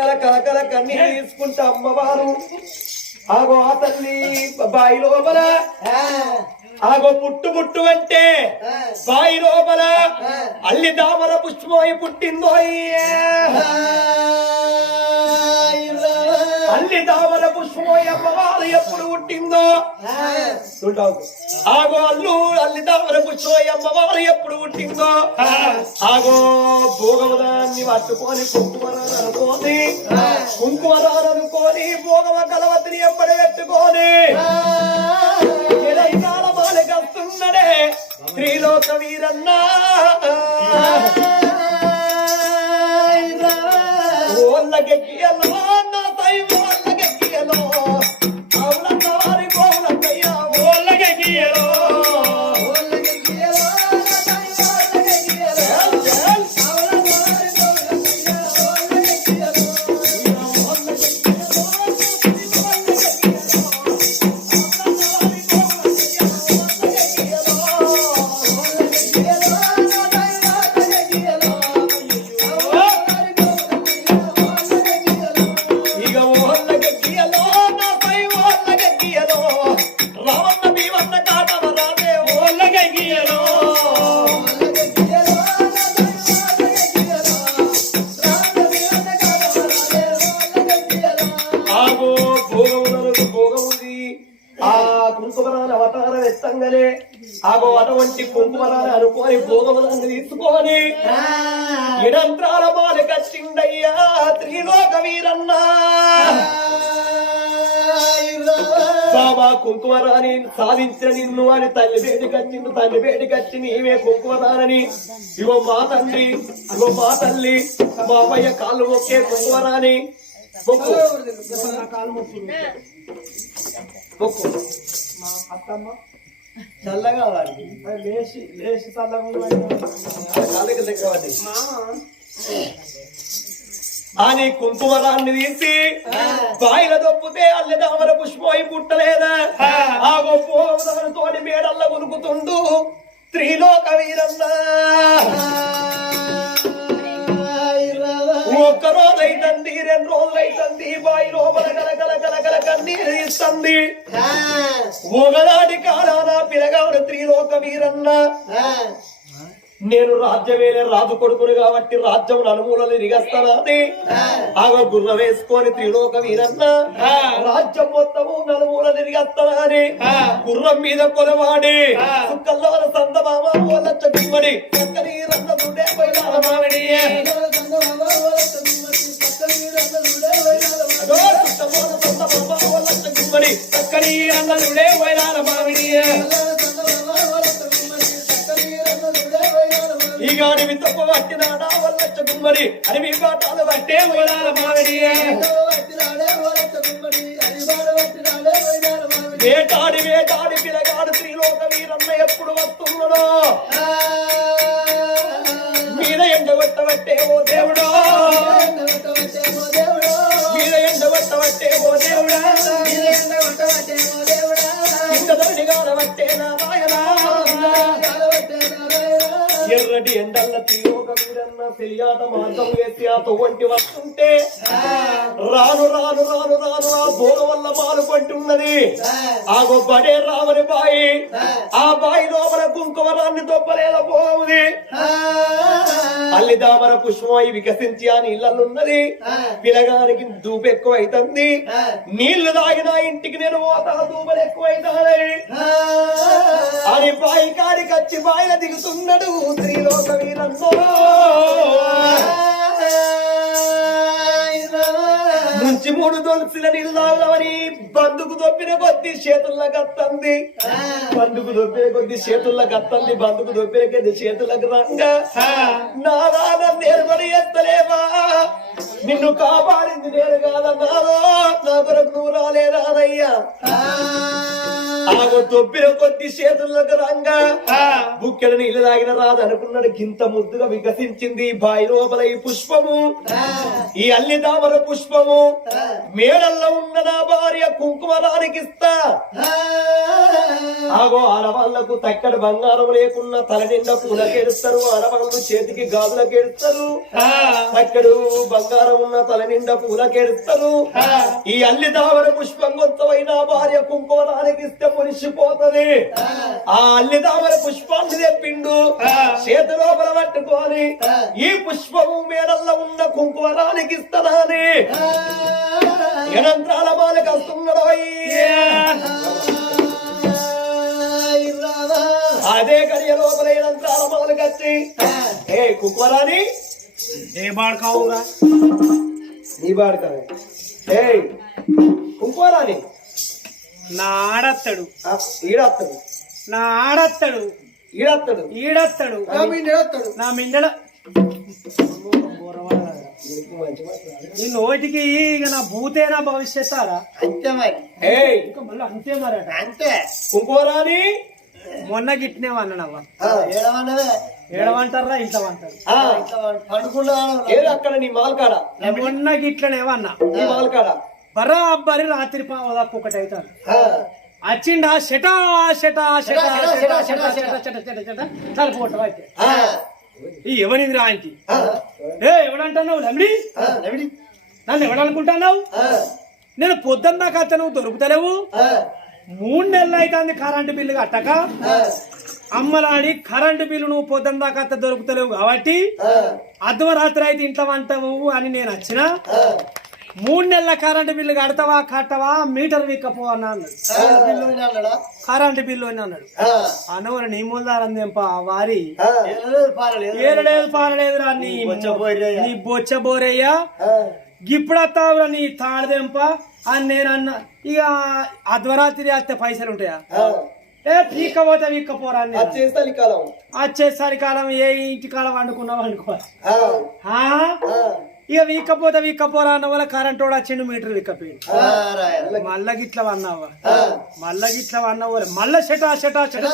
కల కల కల కన్నీరు తీసుకుంటా అమ్మవారు. ఆగో ఆ తల్లి బాయి లోపల. ఆగో పుట్టు పుట్టు అంటే బాయి లోపల. అల్లి దామర పుష్పమోయి పుట్టిందో అల్లి దామర పుష్పమోయి అమ్మవారు ఎప్పుడు పుట్టిందో. ఆగో అల్లు అల్లి దామర పుష్పమోయి అమ్మవారు ఎప్పుడు పుట్టిందో? ఆగో భోగవదాన్ని పట్టుకొని కుంకుమరాన్ని అనుకోని భోగవ కలవతిని ఎప్పటి పెట్టుకొని ఎడైనాల మాలకస్తున్నడే త్రిలోక వీరన్నా. ఓళ్ళకెక్కియలో కుంకుమరాని అవతారం ఎత్తంగనే ఆగో అటువంటి కుంకుమరాని అనుకోని భోగములను తీసుకొని ఇడంత్రాల మాల కచ్చిండయ్యా త్రిలోక వీరన్నా. బాబా కుంకుమరాని సాధించిన నిన్ను అని తల్లి వేడికి వచ్చిండు తల్లి వేడికి వచ్చి నీవే కుంకుమరానని ఇగో మా తండ్రి ఇగో మా తల్లి మా అమ్మయ్య కాళ్ళు మొక్కే కుంకుమరాని. చల్లగా లేచి లేచి చల్లగా ఉండమని. కాళ్ళకి దగ్గర పడ్డాయి. అని కుంకుమరాన్ని తీసి బాయిల దొప్పితే అల్లె దామర పుష్పోయి పుట్టలేదా? ఆ. గొప్ప తోటి మేడల్ల ఉరుకుతుండు. త్రిలోక వీరన్నా. என்றೋದ್ರೆ ತಂದಿ ಬಾಯಿರೋ ಬಲ ಕಲ ಕಲ ಕಲ ಕಲ ಕಣ್ಣೀರು ತಂದಿ ಹೋಗಲಾಡಿ ಕಾಲಾದ ಪಿರಗಾವಡ ತ್ರಿಲೋಕ ವೀರನ್ನ నేను రాజ్యమేలే రాజు కొడుకుని కాబట్టి రాజ్యం నలుమూలలు ఇరిగస్తానని ఆగ గుర్ర వేసుకొని త్రిలోక వీరన్న రాజ్యం మొత్తము నలుమూల ఇరిగస్తానని గుర్రం మీద కొలవాడి సుక్కల్లో సందమామ ఓలచ్చ గుమ్మడి చక్కని రన్న దుడే మావిడి మామిడి. చక్కని రన్న దుడే వైరాల మామిడి. ఈ గాడి తప్పు పట్టినాడా వల్లచ్చ గుమ్మడి మీ పాటాలు పట్టే వైరాల మామిడి. వేటాడి వేటాడి పిలగాడు త్రిలోక వీరన్న ఎప్పుడు వస్తున్నాడో? మీద ఎండగొట్టబట్టే ఓ దేవుడా? మీద ఎండగొట్టబట్టే ఓ దేవుడా? ఇంత దండి కాడబట్టే నారాయణ ఎర్రటి ఎండల్ల త్రిలోక వీరన్న తెలియాట మార్గం వేసి ఆ తొవ్వంటి వస్తుంటే రాను రాను రాను రాను ఆ భోగ వల్ల మాలు పంటున్నది. ఆ గొప్పడే రావని బాయి ఆ బాయి లోపల కుంకుమరాన్ని దొబ్బలేల పోవుది అల్లి దామర పుష్పమై వికసించి ఆ నీళ్ళున్నది పిలగానికి దూపు ఎక్కువ అవుతుంది నీళ్ళు తాగిన ఇంటికి నేను పోతా దూపలు ఎక్కువ అవుతాయి అని బాయి కాడికి వచ్చి బాయిల దిగుతున్నాడు త్రిలోక వీరన్నో నుంచి మూడు దొలుసిన నీళ్ళని బందుకు దొప్పిన కొద్ది చేతుల్లో కత్తంది. బందుకు దొప్పిన కొద్ది చేతుల్లో కత్తంది. బందుకు దొప్పిన కొద్ది చేతులకు రంగా. నా రాన నేర్పడి ఎత్తలేవా? నిన్ను కాపాడింది నేను కాదన్నారో నా కొరకు నువ్వు రాలేదానయ్యా దొబ్బిన కొద్ది చేతులకు రంగా. బుక్కెడ నీళ్ళు తాగిన రాదు అనుకున్నాడు గింత ముద్దుగా వికసించింది బాయి లోపల ఈ పుష్పము. ఈ అల్లి దామర పుష్పము. మేడల్లో ఉన్న నా భార్య కుంకుమ రానికిస్తా. ఆగో ఆడవాళ్ళకు తక్కడి బంగారం లేకున్నా తల నిండా పూలకేడుస్తారు ఆడవాళ్ళు చేతికి గాజులకేడుస్తారు తక్కడు బంగారం ఉన్న తల నిండా పూలకేడుస్తారు. ఈ అల్లి దావర పుష్పం కొంతమైన భార్య కుంకుమ రానికిస్తే మురిసిపోతది. ఆ. అల్లి దావర పుష్పాన్ని తెప్పిండు. చేతి లోపల పట్టుకొని ఈ పుష్పము మేడల్లో ఉన్న కుంకుమ రానికిస్తానని ఎనంత్రాల మాలకు వస్తున్నాడు అదే గడియ లోపల ఎనంత్రాల మాలకు వచ్చి ఏ కుంకుమరాని ఏ బాడకావురా నీ బాడుకనే ఏ కుంకుమరాని నా ఆడత్తడు ఈడత్తడు. నా ఆడత్తడు ఈడత్తడు. ఈడత్తడు. నా మిండల నీ నోటికి ఇక నా భూతే నా భవిష్యత్తారా? అంతే మరి. ఇంకా మళ్ళీ అంతే మరట. అంతే. కుంకుమరాని మొన్న గిట్నే ఏడవన్నవే ఏడవంటారా పండుకున్నాను ఏది అక్కడ నీ మాల్కాడ. మొన్న గిట్లనేవన్నా? నీ మాల్కాడ. బరాబరి రాత్రి పావదాకు ఒకటి అవుతారు. ఆ, వచ్చిండా షటా షటా షటా షటా, షటా షటా, షటా షటా షటా తలపోవటం అయితే? ఈ ఎవరిది రాంటి ఆ, ఏ ఎవడంటున్నావు? లమ్డి? నన్ను ఎవడనుకుంటున్నావు? నేను పొద్దున్న దాకా నువ్వు దొరుకుతలేవు. మూడు నెలలు అవుతుంది కరెంటు బిల్లు కట్టక. అమ్మలాడి కరెంటు బిల్లు నువ్వు పొద్దున్న దాకా అత్త దొరుకుతలేవు కాబట్టి అర్ధరాత్రి అయితే ఇంట్లో వంటవు అని నేను వచ్చిన మూడు నెలల కరెంటు బిల్లు కడతావా కట్టవా? మీటర్ విక్కపో అన్నాడు. కరెంటు బిల్లు అని అన్నాడు? ఆ, అన్నవరు నీ మూలదారం తెంప వారి. పారలేదు ఏరలేదు పారలేదురా నీ బొచ్చ బోరయ్య. నీ బొచ్చ బోరయ్యా. ఆ, ఇప్పుడు వస్తావురా నీ తాళదెంప అని నేను అన్న. ఇక అర్ధరాత్రి వస్తే పైసలు ఉంటాయా? ఏ పీకపోతే వీక్కపోరా నీ కాలం. వచ్చేసరి కాలం ఏ ఇంటి కాలం వండుకున్నావు అనుకోవాలి ఇక వీక్కపోతే వీక్కపోరా అన్న వల్ల కరెంట్ కూడా వచ్చిండు మీటర్ వీక్కపోయింది మళ్ళా గిట్ల వన్నావా ఆ, మళ్ళా గిట్ల వన్నావు మళ్ళా షటా షటా షటా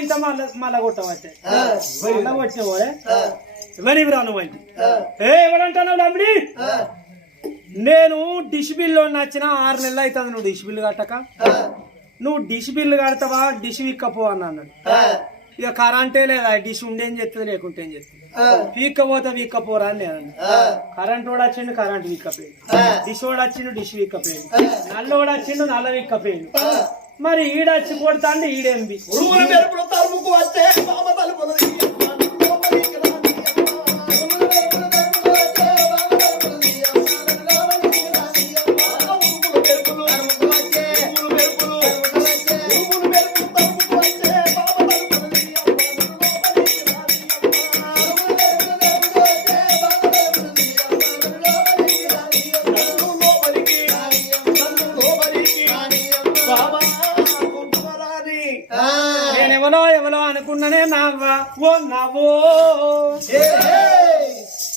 ఇంత మళ్ళా మళ్ళా కొట్టినవోయే ఆ, ఎవరివి రాను వంటి ఏ ఎవరంటున్నావు లంబడి? ఆ, నేను డిష్ బిల్లు నచ్చిన ఆరు నెలలు అవుతుంది నువ్వు డిష్ బిల్లు కట్టక. నువ్వు డిష్ బిల్లు కడతావా? డిష్ విక్కపో అని అన్నాడు ఇక కరెంటే లేదా? డిష్ ఉండేం చెప్తుంది లేకుంటే ఏం చెప్తుంది వీక్కపోతే వీక్కపోరా అని. ఆ, కరెంట్ వాడు వచ్చిండు కరెంట్ వీక్కపోయింది డిష్ వాడు వచ్చిండు డిష్ వీక్కపోయింది నల్లోడు వచ్చిండు నల్ల వీక్కపోయింది. మరి ఈడొచ్చి కొడతాండి ఈడేంది? ఉరుముల మెరుపులు తరుముకు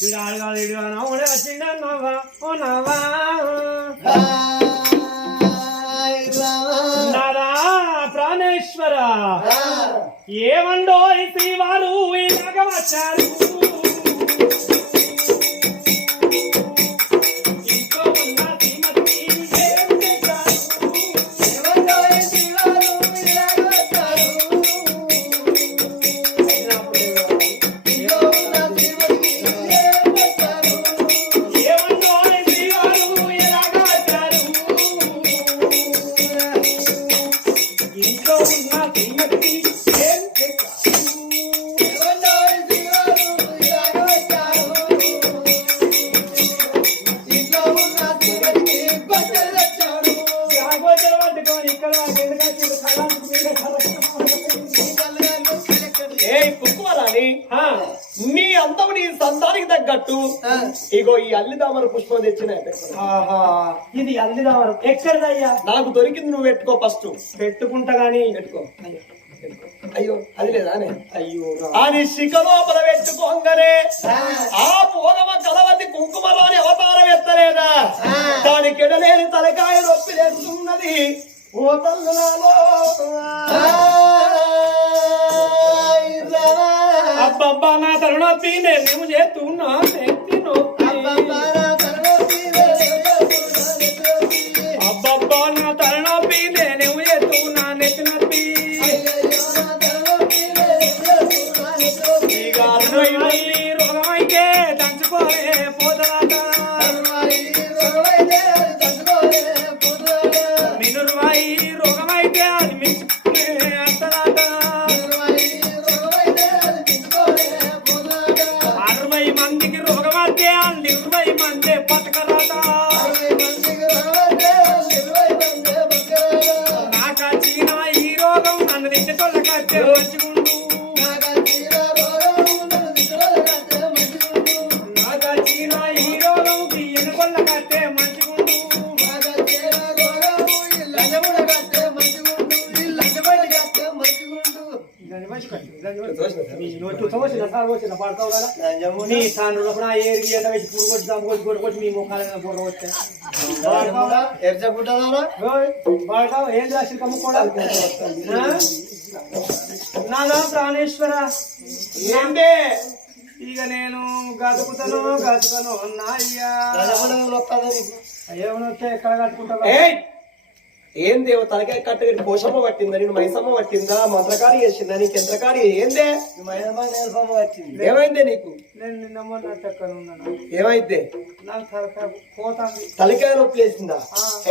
ఇడాడు ఇడాడు వచ్చిండ నవ్వా ఓ నవ్వా నారా ప్రాణేశ్వర ఏమండో ఈ శ్రీవారు ఇలాగ వచ్చారు అందం నీ సంతానికి తగ్గట్టు. ఇగో ఈ అల్లిదామర పుష్పం తెచ్చిన ఇది అల్లిదావరం ఎక్కడిదయ్యా? నాకు దొరికింది నువ్వు పెట్టుకో ఫస్ట్. పెట్టుకుంటా గాని. పెట్టుకో. అయ్యో అది లేదా? అయ్యో. అని శిఖ లోపల పెట్టుకోగానే ఆ. పోగమ కలవతి కుంకుమరాని అవతారం ఎత్తలేదా? దానికి ఎడలేని తలకాయ నొప్పి లేస్తున్నది. ఓ తల్లులాలో అబ్బబ్బా నా తలనొప్పి నేను చేస్తున్నా నెత్తి నొప్పి నీ తాను ఏరి గీత వేసి పురుగు వచ్చి దమ్ము కొట్టి గొడవ కొట్టి మీ ముఖాల బుర్ర వచ్చా? వాడతావు ఏం రాసి కమ్ముకోవడం నాదా ప్రాణేశ్వర. ఏంటే? ఇక నేను గతుకుతాను గతుకను అన్నాయ్యా ఏమనొస్తే ఎక్కడ కట్టుకుంటావా? ఏం దేవ తలకాయ కట్టగట్టి పోషమ్మ పట్టిందా? నేను మైసమ్మ పట్టిందా? మంత్రకారి చేసిందా? నీకు యంత్రకారి ఏందే? ఏమైందే నీకు? నాకు తలకాయ నొప్పి లేచిందా?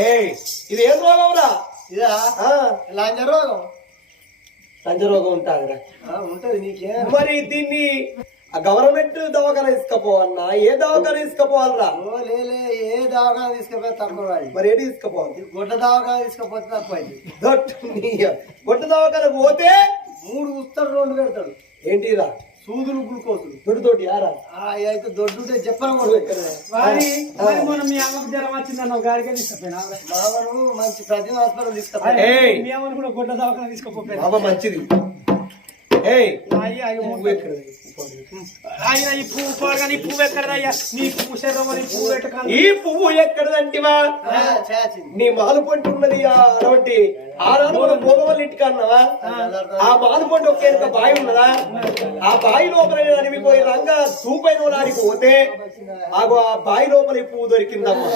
ఏయ్ ఇది ఏం రోగం రా? ఇదా? ఆ, లాంజ రోగం లంజ రోగం ఉంటాదిరా. ఆ, ఉంటది నీకే. మరి దీన్ని ఆ గవర్నమెంట్ దవాఖాన తీసుకపోవన్నా ఏ దవాఖాన తీసుకపోవాలరా? ఓ లేలే ఏ దవాఖాన తీసుకుపోతే తక్కువ. మరి. ఏది తీసుకపోవాలి? గుడ్డ దవాఖాన తీసుకపోతే తక్కువ గొడ్డ దవాఖానకు పోతే మూడు ఉత్తరు రెండు పెడతాడు. ఏంటిరా? సూదులు గ్లూకోజులు. దొడ్డు తోటి యారా? అయితే దొడ్డుంటే మరి మొన్న మీ అమ్మకు జ్వరం వచ్చిందని ఒక గాడికే తీసుకుపోయినా? మంచి ప్రతి హాస్పిటల్ తీసుకుపోయి ఏయ్. మీ అమ్మని కూడా గుడ్డ దవాఖాన తీసుకుపోయినా బాబా మంచిది. అయ్యా ఈ పువ్వు పోడగాని ఈ పువ్వు ఎక్కడదయ్యా? నీ పువ్వు శరీరం నీ పువ్వు పెట్టకండి ఈ పువ్వు ఎక్కడదంటివా? నీ మాలు పంట ఉన్నది ఆ అటువంటి ఆనాడు మనం భోగవల్లి ఇంటికి అన్నావా? ఆ. మాలు పంట ఒక బావి ఉన్నదా? ఆ బావి లోపల అనిమిపోయి రంగా తూపైన నాడికి పోతే ఆగో ఆ బావి లోపల ఈ పువ్వు దొరికిందమ్మా.